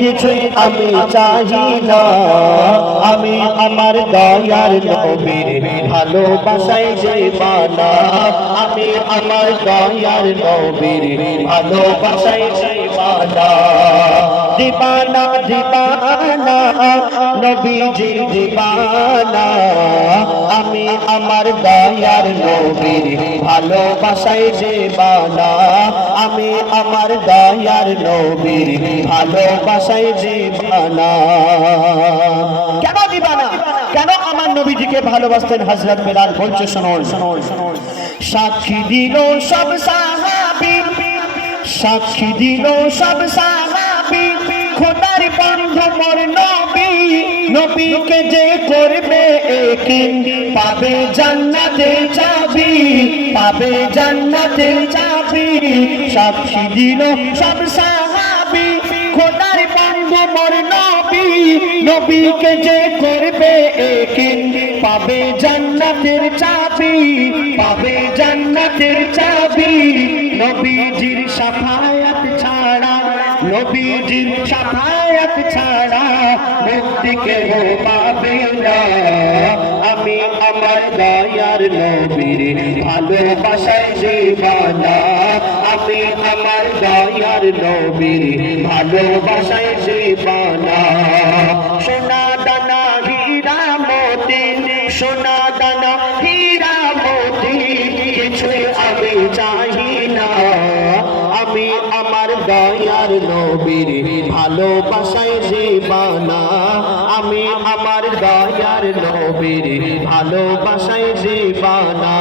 কিছুই আমি চাহি না। আমি আমার দয়ার নবীর ভালোবাসাই যে বানা আমি আমার দয়ার নবীর ভালোবাসাই যে বানা দিবানা দিবানা নবীজি দিবানা। আমি আমার দয়ার নবীর ভালোবাসাই যে বানা আমি আমার দয়ার নবীর ভালোবাসাই যে কেন দিবানা? কেন আমার নবীজিকে ভালোবাসতেন হযরত বেলাল? বলছে শুনুন শুনুন। সাক্ষী দিল সব সাহাবী। সাক্ষী দিল সব সাহাবী। খোদার বন্ধু মোর নবী। নবীকে যে করবে একিন পাবে জান্নাতের চাবি, পাবে জান্নাতের চাবি। সাক্ষী দিল সব সাহাবী, খোদার বন্ধু মোর নবী। নবীকে যে করবে একিন পাবে জান্নাতের চাবি, পাবে জান্নাতের চাবি। নবীজির সাফায়াত ছাড়া নবীজির সাফায়াত ছাড়া মুক্তি কেহ পাবে না। আমি আমার দয়ার নবীর ভালোবাসায় জীবানা। আমি আমার দয়ার নবীর ভালোবাসায় জীবানা। নবীর ভালোবাসায় জীবানা আমি আমার দয়ার নবীর ভালোবাসায় জীবানা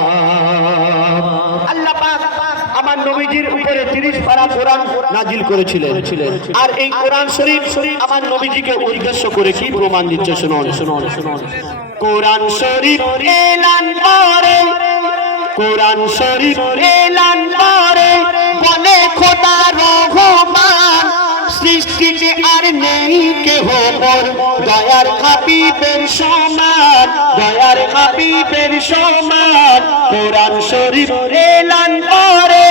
আমার নবীজির উপরে 30 পারা কোরআন নাজিল করেছিলেন। আর এই কোরআন শরীফ আমার নবীজিকে উদ্দেশ্য করে কি প্রমাণ দিচ্ছে শুনুন। শুনুন শুনুন কোরআন শরীফ এলান করে, কোরআন শরীফ এলান বলে খোদা রহমান আর নেই কেহ পর। দয়ার হাবিবের সমান দয়ার হাবিবের সমান কোরআন শরীফ এলান করে,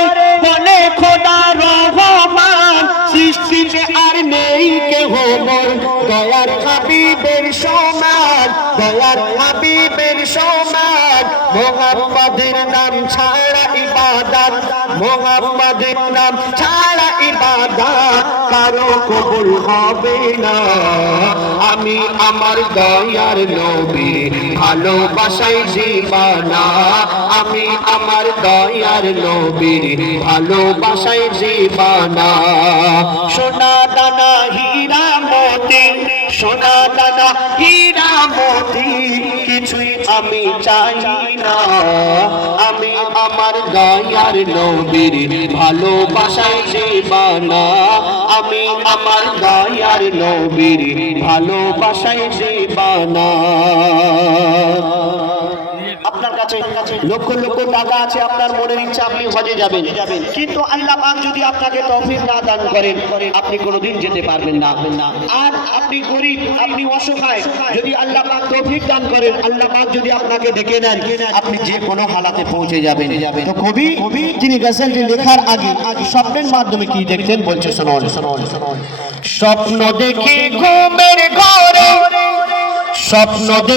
বলে খোদা রহমান, সৃষ্টিতে আর নেই কেহ মোর। দয়ার হাবিবের সমান দয়ার হাবিবের সমান মোহাম্মদের নাম ছাড়া ইবাদত, মোহাম্মদের নাম ছাড়া ইবাদত কারও কবুল হবে না। আমি আমার দয়ার নবী ভালোবাসাই জীবানা। আমি আমার দয়ার নবীর ভালোবাসাই জীবানা। সোনা দানা সোনা দানা হীরা মতি কিছুই আমি চাই না। আমি আমার দয়ার নবীর ভালোবাসাই জীবানা। আমি আমার দয়ার নবীর ভালোবাসাই জীবানা। কাছে লক্ষ লক্ষ টাকা আছে আপনার মনের ইচ্ছা, আপনি হজে যাবেন। কিন্তু আল্লাহ পাক যদি আপনাকে তৌফিক না দান করেন, আপনি কোনোদিন যেতে পারবেন না। আর আপনি গরিব, আপনি অসহায়, যদি আল্লাহ পাক তৌফিক দান করেন, আল্লাহ পাক যদি আপনাকে ডেকে নেন, আপনি যে কোনো হালাতে পৌঁছে যাবেন। তো কবি কবি তিনি গজলটি লেখার আগে, স্বপ্নের মাধ্যমে কি দেখতেন বলছে, শোনন। স্বপ্ন দেখে ঘুমের ঘরে, স্বপ্ন দেখে